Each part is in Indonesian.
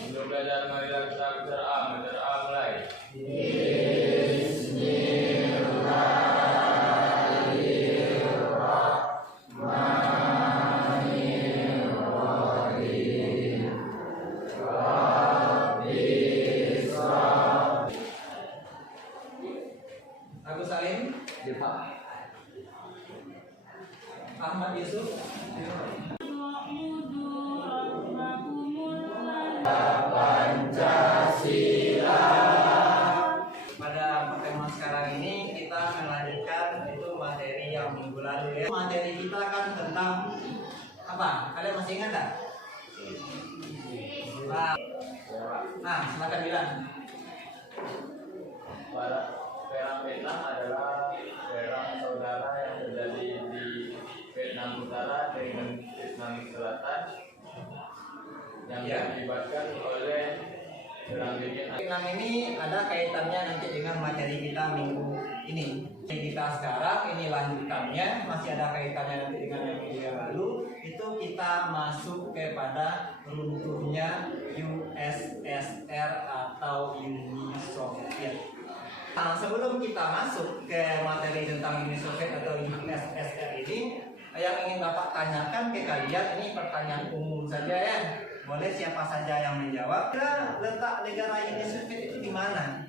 Untuk belajar marilah kita berdoa mulai. Agus Salim, Ahmad Yusuf, Pancasila. Pada pertemuan sekarang ini kita melanjutkan itu materi yang minggu lalu ya. Materi kita kan tentang apa? Kalian masih ingat tak? Nah, silakan bilang. Perang Vietnam adalah perang saudara yang terjadi di Vietnam Utara dengan Vietnam Selatan yang diakibatkan oleh perang Vietnam ini ada kaitannya nanti dengan materi kita minggu ini. Kita sekarang ini lanjutannya masih ada kaitannya nanti dengan yang minggu yang lalu. Itu kita masuk kepada runtuhnya USSR atau Uni Soviet. Nah, sebelum kita masuk ke materi tentang Uni Soviet atau USSR ini, yang ingin Bapak tanyakan ke kalian ini pertanyaan umum saja ya. Boleh siapa saja yang menjawab. Kira letak negara Uni Soviet itu di mana?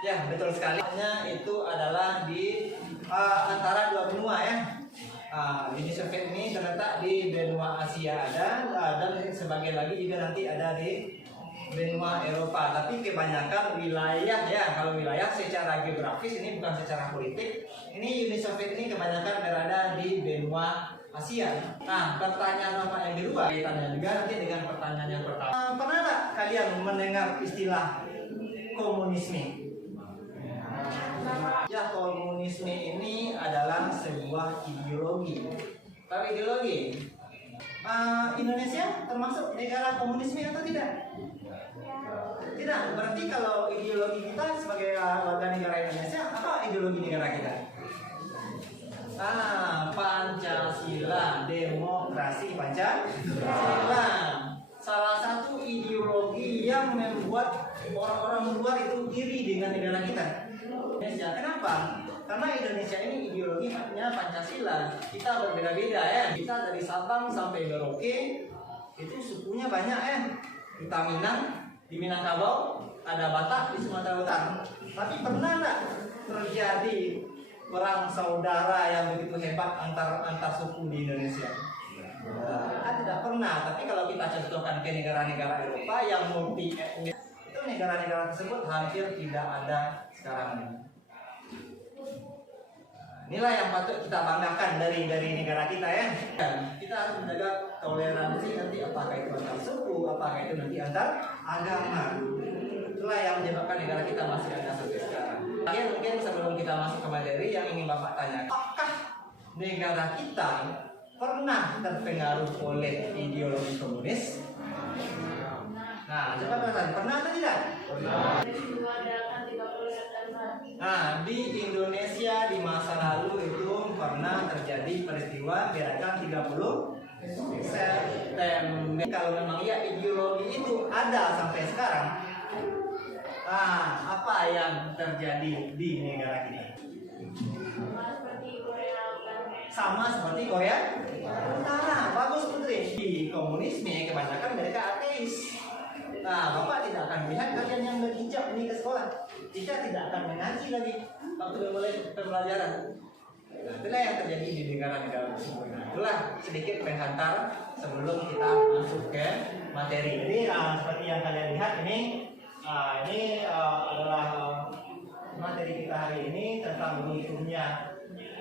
Ya, betul sekali. Itu adalah di antara dua benua ya. Uni Soviet ini terletak di benua Asia ada dan sebagian lagi juga nanti ada di benua Eropa. Tapi kebanyakan wilayah ya, kalau wilayah secara geografis ini bukan secara politik. Ini Uni Soviet ini kebanyakan berada di benua Asia. Nah, pertanyaan Bapak yang kedua kaitannya juga nanti dengan pertanyaan yang pertama. Pernah tak kalian mendengar istilah komunisme? Ya, komunisme ini adalah sebuah ideologi. Tahu ideologi? Indonesia termasuk negara komunisme atau tidak? Tidak. Berarti kalau ideologi kita sebagai warga negara Indonesia, apa ideologi negara kita? Pancasila, demokrasi Pancasila. Salah satu ideologi yang membuat orang-orang luar itu iri dengan negara kita. Indonesia. Kenapa? Karena Indonesia ini ideologinya Pancasila. Kita berbeda-beda ya. Kita dari Sabang sampai Merauke itu sukunya banyak ya. Kita Minang, di Minangkabau, ada Batak di Sumatera Utara. Tapi pernah nggak terjadi perang saudara yang begitu hebat antar suku di Indonesia? Tidak pernah. Tapi kalau kita contohkan ke negara-negara Eropa yang multi etnis, itu negara-negara tersebut hampir tidak ada sekarang ini. Inilah yang patut kita banggakan dari negara kita ya. Kita harus menjaga toleransi nanti apakah itu antar suku, apakah itu nanti antar agama. Itulah yang menyebabkan negara kita masih ada sampai sekarang. Mungkin sebelum kita masuk ke materi yang ingin Bapak tanya, apakah negara kita pernah terpengaruh oleh ideologi komunis? Nah, coba katakan, pernah atau tidak? Pernah. Nah, di Indonesia di masa lalu itu pernah terjadi peristiwa gerakan 30 September. Kalau memang ya ideologi itu ada sampai sekarang, apa yang terjadi di negara kita? Sama seperti Korea Utara. Bagus Putri. Di komunisme kebanyakan mereka ateis. Nah, Bapak tidak akan melihat kalian yang berhijab ini ke sekolah. Kita tidak akan mengaji lagi waktu mulai pembelajaran. Nah, itulah yang terjadi di negara-negara tersebut. Nah, itulah sedikit penghantar sebelum kita masuk ke materi. Jadi seperti yang kalian lihat ini adalah materi kita hari ini tentang runtuhnya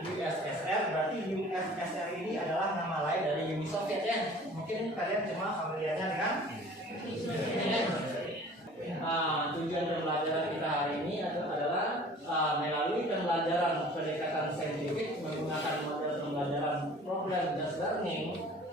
USSR. Berarti USSR ini adalah nama lain dari Uni Soviet ya. Mungkin kalian cuma familiarnya dengan tujuan pembelajaran kita hari ini adalah melalui pembelajaran pendekatan saintifik menggunakan model pembelajaran problem-based learning.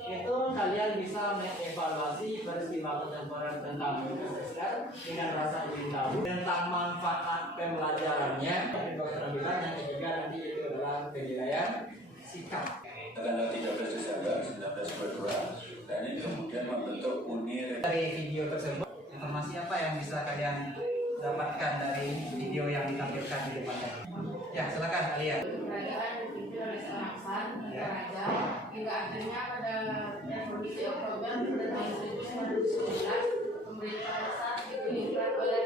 Itu kalian bisa mengevaluasi peristiwa kontemporer tentang USSR dengan rasa ingin tahu tentang manfaat pembelajarannya. Dokter bilang yang ketiga nanti itu adalah penilaian sikap. Tanggal 13 Desember 1922 dan ini kemudian membentuk UNIR. Dari video tersebut, informasi apa yang bisa kalian dapatkan dari video yang ditampilkan di depan tadi? Ya, silakan Alia. Kerajaan dipimpin oleh seorang san, raja, hingga akhirnya pada Revolusi Oktober tahun 1919 pemerintah san dipilihkan oleh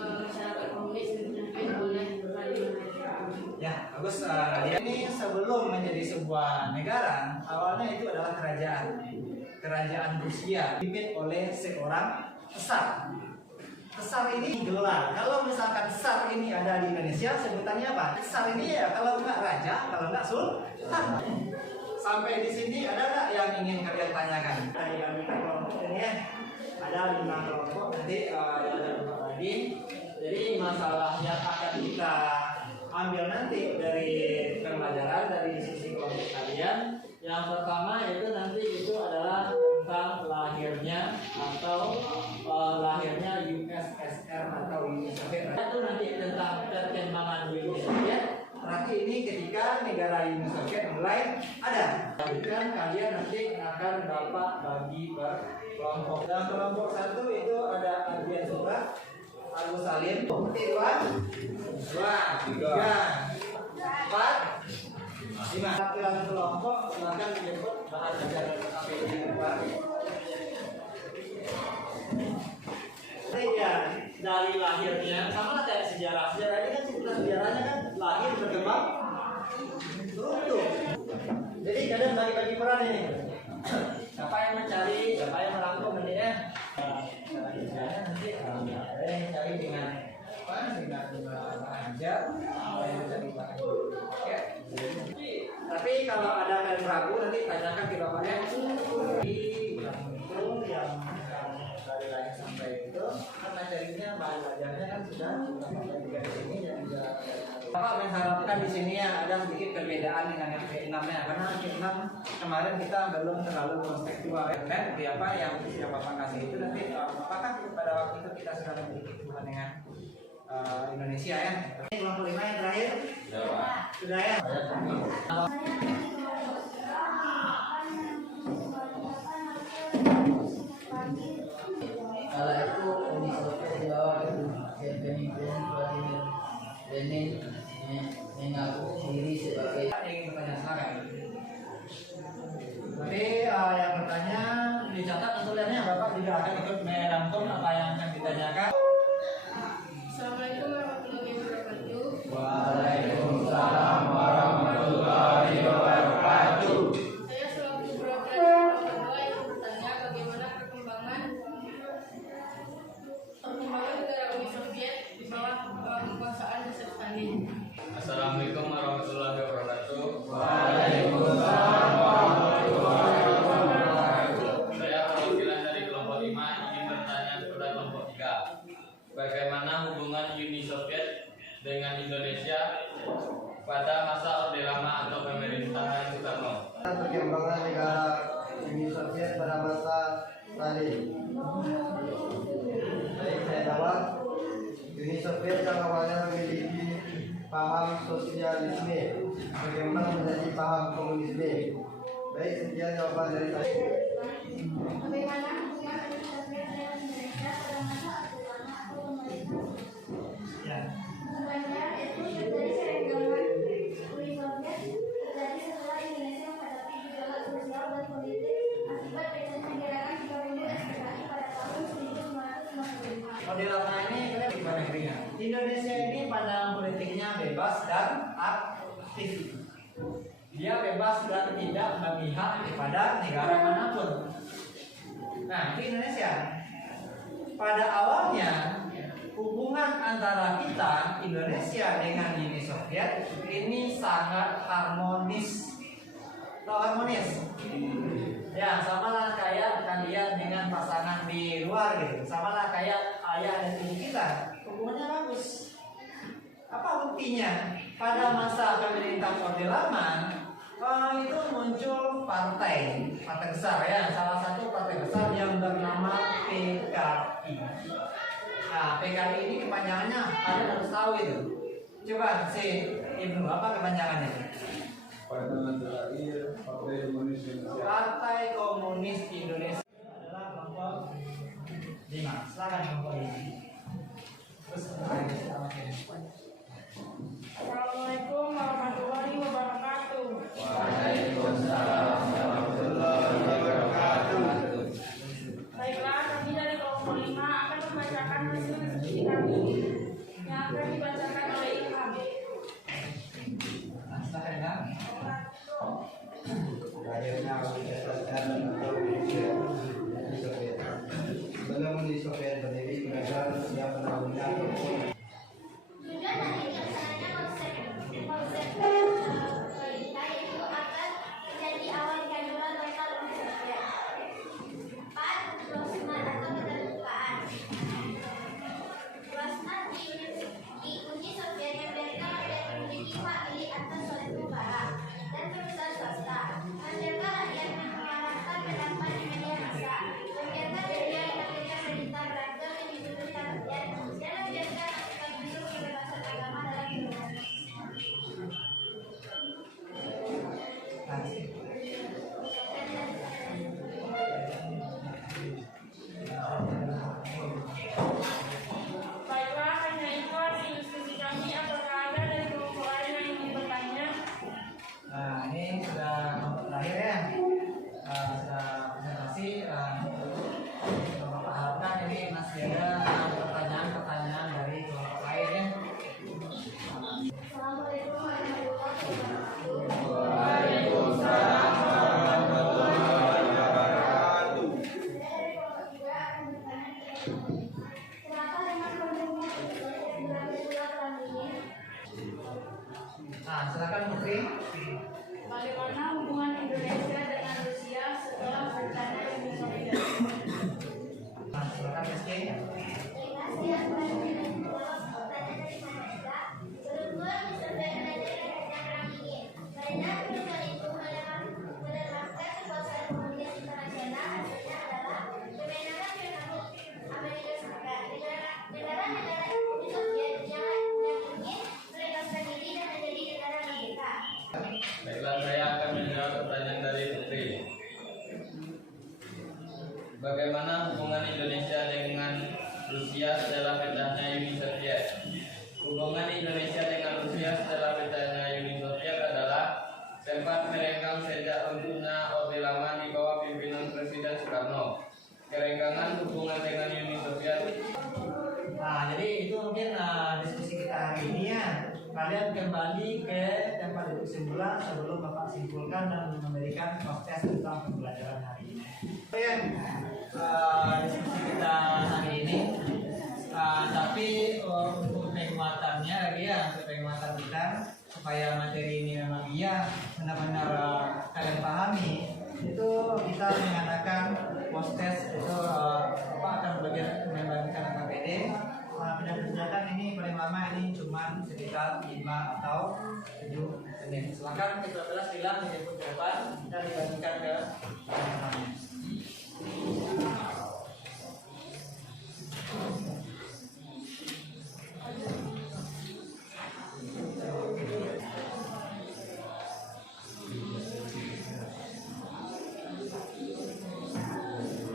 masyarakat komunis dan dipimpin oleh Vladimir Lenin. Ya, bagus Alia. Ini sebelum menjadi sebuah negara, awalnya itu adalah kerajaan Rusia dipimpin oleh seorang tsar. Tsar ini gelar. Kalau misalkan tsar ini ada di Indonesia, sebutannya apa? Tsar ini ya kalau nggak raja, kalau nggak sultan. Sampai di sini ada nggak yang ingin kalian tanyakan? Ada 5 kelompok ini ya. Ada 5 kelompok. Nanti ada 4 lagi. Jadi masalah yang akan kita ambil nanti dari pembelajaran dari sisi kelompok kalian. Yang pertama itu nanti itu adalah tentang lahirnya atau lahirnya USSR atau Uni Soviet. Itu nanti tentang perkembangan Uni Soviet. Berarti ini ketika negara Uni Soviet mulai ada. Dan kalian nanti akan dapat bagi per kelompok. Dalam kelompok 1 itu ada Adrian Suka, Agus Salim, 1, 2, 3, 4, 5. Tampilan kelompok silakan menyebut bahan ajaran APD depan. Ya, dari lahirnya sama kayak sejarah. Sejarah ini kan cerita sejarahnya kan lahir berkembang runtuh. Jadi kalian bagi-bagi peran ini. Siapa yang mencari, siapa yang merangkum nanti ya. Cara kerjanya nanti kalian cari dengan apa? Dengan aja. Yang mencari bahan. Oke. Tapi kalau ada kalian ragu nanti tanyakan ke bapaknya. Itu yang dari lahir sampai itu kan materinya bahan belajarnya kan sudah juga di sini yang juga. Bapak mengharapkan di sini ya ada sedikit perbedaan dengan yang ke-6-nya karena ke-6 kemarin kita belum terlalu konseptual ya. Tapi apa yang Bapak kasih itu nanti apakah pada waktu itu kita sudah memiliki hubungan dengan Indonesia ya. Ini kelompok 5 yang terakhir. Sudah ya. Kala itu Uni Soviet di bawah kepemimpinan Vladimir Lenin mengaku diri sebagai Ingin bertanya sekarang. Jadi yang bertanya dicatat tulisannya Bapak juga akan ikut merangkum apa yang akan ditanyakan. Assalamualaikum warahmatullahi wabarakatuh. Waalaikumsalam warahmatullahi wabarakatuh. Saya selaku perwakilan kelompok 2 yang bertanya bagaimana perkembangan negara Uni Soviet di bawah kekuasaan Joseph Stalin. Assalamualaikum warahmatullahi wabarakatuh. Waalaikumsalam warahmatullahi wabarakatuh. Saya perwakilan dari kelompok 5 ingin bertanya kepada kelompok 3. Bagaimana hubungan Uni Soviet dengan Indonesia pada masa Orde Lama atau pemerintahan Soekarno? Perkembangan negara Uni Soviet pada masa Stalin. Baik, saya jawab. Uni Soviet yang awalnya memiliki paham sosialisme berkembang menjadi paham komunisme. Baik, sekian jawaban dari saya. Bagaimana hubungan Uni Soviet dengan Indonesia pada masa Orde Lama atau pemerintahan? Hubungannya itu terjadi kerengganggan Uni Soviet terjadi setelah Indonesia menghadapi gejolak sosial dan politik akibat pecahnya gerakan 3000 SPKI pada tahun 1955. Orde Lama ini kalian gimana negerinya? Indonesia ini pandangan politiknya bebas dan aktif. Dia bebas dan tidak memihak kepada negara manapun. Nah, di Indonesia pada awalnya hubungan antara kita Indonesia dengan Uni Soviet ini sangat harmonis. Harmonis. Ya, samalah kayak kalian dengan pasangan di luar gitu. Samalah kayak ayah dan ibu kita. Hubungannya bagus. Apa buktinya? Pada masa pemerintah Orde Lama itu muncul partai besar ya. Salah satu partai besar yang bernama PKI. Nah, PKI ini kepanjangannya kalian harus tahu itu. Coba si Ibnu, apa kepanjangannya? Partai Komunis Indonesia adalah kelompok 5. Silakan kelompok ini. Terus Assalamualaikum warahmatullahi wabarakatuh. Waalaikumsalam warahmatullahi wabarakatuh. Baiklah, kami dari kelompok 5 akan membacakan hasil diskusi kami yang akan dibacakan oleh Ilham. silakan ya. Akhirnya berdasarkan atau Uni Soviet. Sebelum Uni Soviet berdiri, negara yang menaungi ataupun Tujuan dari dilaksanakannya konsep kita yaitu akan menjadi awal kehadiran total Uni Soviet. 4. Rosnad atau keterbukaan. Rosnad di Uni Soviet yang mereka memiliki hak milik atas suatu negara dan perusahaan swasta. Menjaga rakyat menyuarakan pendapat di media massa, membiarkan media yang memberikan berita beragam yang ditulis rakyat, dan membiarkan masukan bentuk kebebasan agama dalam beragama. Baiklah, hanya itu hasil diskusi kami. Apakah ada dari kelompok lain yang ingin bertanya? Nah, ini sudah kelompok terakhir ya. Sudah presentasi. Bapak harapkan ini masih ada pertanyaan-pertanyaan dari kelompok lain ya. Assalamualaikum warahmatullahi wabarakatuh. Waalaikumsalam warahmatullahi wabarakatuh. Saya dari kelompok 3 akan bertanya kenapa dengan kondisinya yang berulang kali ini? Nah, silakan Putri. Bagaimana hubungan Indonesia dengan Rusia setelah bencana Uni Soviet? Nah, silakan Rizky. Terima kasih atas pertanyaan dari Mahasiswa. Kedua, Soviet menjadi yang perang dingin. Karena perusahaan itu menerapkan kekuasaan komunis internasional, hasilnya adalah kemenangan Republik Amerika Serikat. Negara-negara Uni Soviet yang ingin melepaskan diri dan menjadi negara merdeka. Baiklah, saya akan menjawab pertanyaan dari Putri. Bagaimana hubungan Indonesia dengan Rusia setelah pecahnya Uni Soviet? Hubungan Indonesia dengan Rusia setelah pecahnya Uni Soviet adalah sempat merenggang sejak runtuhnya Orde Lama di bawah pimpinan Presiden Soekarno. Kerenggangan hubungan dengan Uni Soviet. Nah, jadi itu mungkin diskusi kita hari ini ya. Kalian kembali ke tempat duduk semula sebelum Bapak simpulkan dan memberikan proses tentang pembelajaran hari ini. Oke, diskusi kita hari ini. Tapi untuk penguatannya lagi ya, untuk penguatan kita supaya materi ini memang iya benar-benar kalian pahami, itu kita mengadakan post test itu akan membagikan KPD. Pendataan ini paling lama ini cuma sekitar 5 atau 7 menit. Silakan kita bilang dijemput ke depan dan dibagikan ke teman-temannya.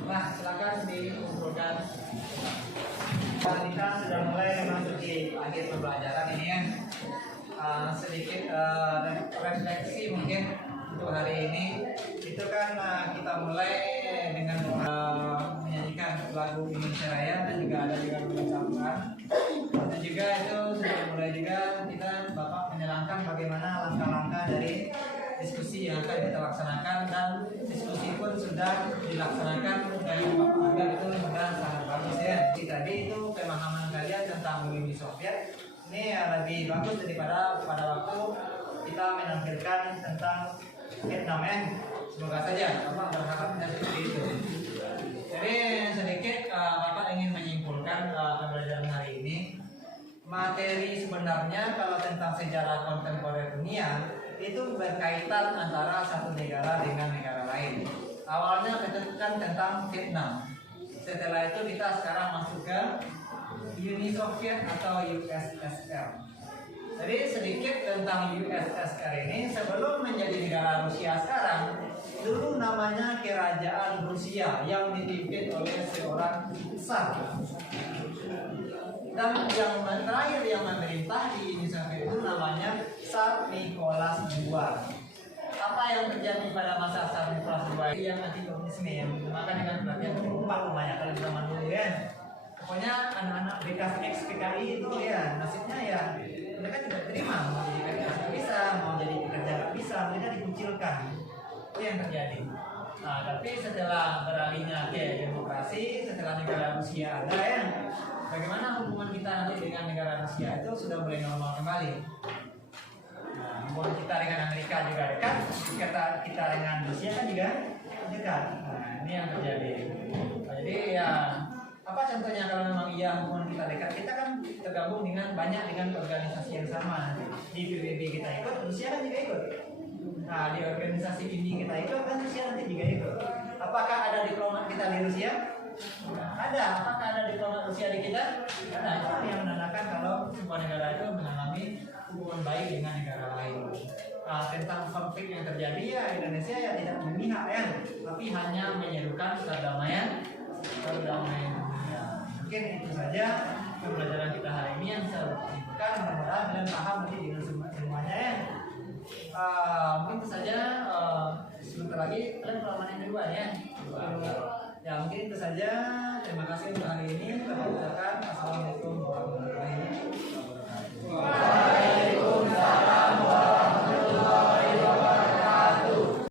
Nah, silakan dikumpulkan. Kita sudah mulai memasuki akhir pembelajaran ini ya. Sedikit refleksi mungkin untuk hari ini. Itu kan kita mulai dengan menyanyikan lagu Indonesia Raya dan juga ada juga mengucapkan. Dan juga itu sudah mulai juga kita Bapak menerangkan bagaimana langkah-langkah dari diskusi yang akan kita laksanakan, dan diskusi pun sudah dilaksanakan dari Bapak Agar, itu sudah sangat bagus ya. Jadi tadi itu pemahaman kalian tentang Uni Soviet ini lebih bagus daripada pada waktu kita menampilkan tentang Vietnam ya. Semoga saja Bapak berharapnya seperti itu. Jadi sedikit Bapak ingin menyimpulkan pembelajaran hari ini. Materi sebenarnya kalau tentang sejarah kontemporer dunia itu berkaitan antara satu negara dengan negara lain. Awalnya kita kan tentang Vietnam. Setelah itu kita sekarang masuk ke Uni Soviet atau USSR. Jadi sedikit tentang USSR ini, sebelum menjadi negara Rusia sekarang, dulu namanya Kerajaan Rusia yang dipimpin oleh seorang Tsar. Dan yang terakhir yang memerintah di Uni Soviet itu namanya Tsar Nicholas II. Apa yang terjadi pada masa Tsar Nicholas II yang anti komunisme yang menggunakan dengan pelatihan penumpang banyak kalau zaman dulu ya. Pokoknya anak-anak bekas ex PKI itu ya nasibnya ya mereka tidak terima, mau jadi PKI nggak bisa, mau jadi pekerja nggak bisa, mereka dikucilkan. Itu yang terjadi. Nah, tapi setelah beralihnya ke demokrasi, setelah negara Rusia ada ya, bagaimana hubungan kita nanti dengan negara Rusia itu sudah mulai normal kembali. Nah, hubungan kita dengan Amerika juga dekat, kita dengan Rusia kan juga dekat. Nah, ini yang terjadi. Nah, jadi ya apa contohnya kalau memang iya hubungan kita dekat, kita kan tergabung dengan banyak dengan organisasi yang sama. Di PBB kita ikut, Rusia kan juga ikut. Nah, di organisasi ini kita ikut, kan Rusia nanti juga ikut. Apakah ada diplomat kita di Rusia? Nah, ada. Apakah ada diplomat Rusia di kita? Ada. Itu yang menandakan kalau sebuah negara itu mengalami hubungan baik dengan negara lain. Nah, tentang konflik yang terjadi ya Indonesia ya tidak memihak ya, tapi hanya menyerukan perdamaian. Mungkin itu saja pembelajaran kita hari ini yang saya simpulkan. Mudah-mudahan kalian paham nanti dengan semuanya ya. Mungkin itu saja. Sebentar lagi kalian pengalaman yang kedua ya. Ya mungkin itu saja. Terima kasih untuk hari ini. Kita ucapkan assalamualaikum warahmatullahi wabarakatuh.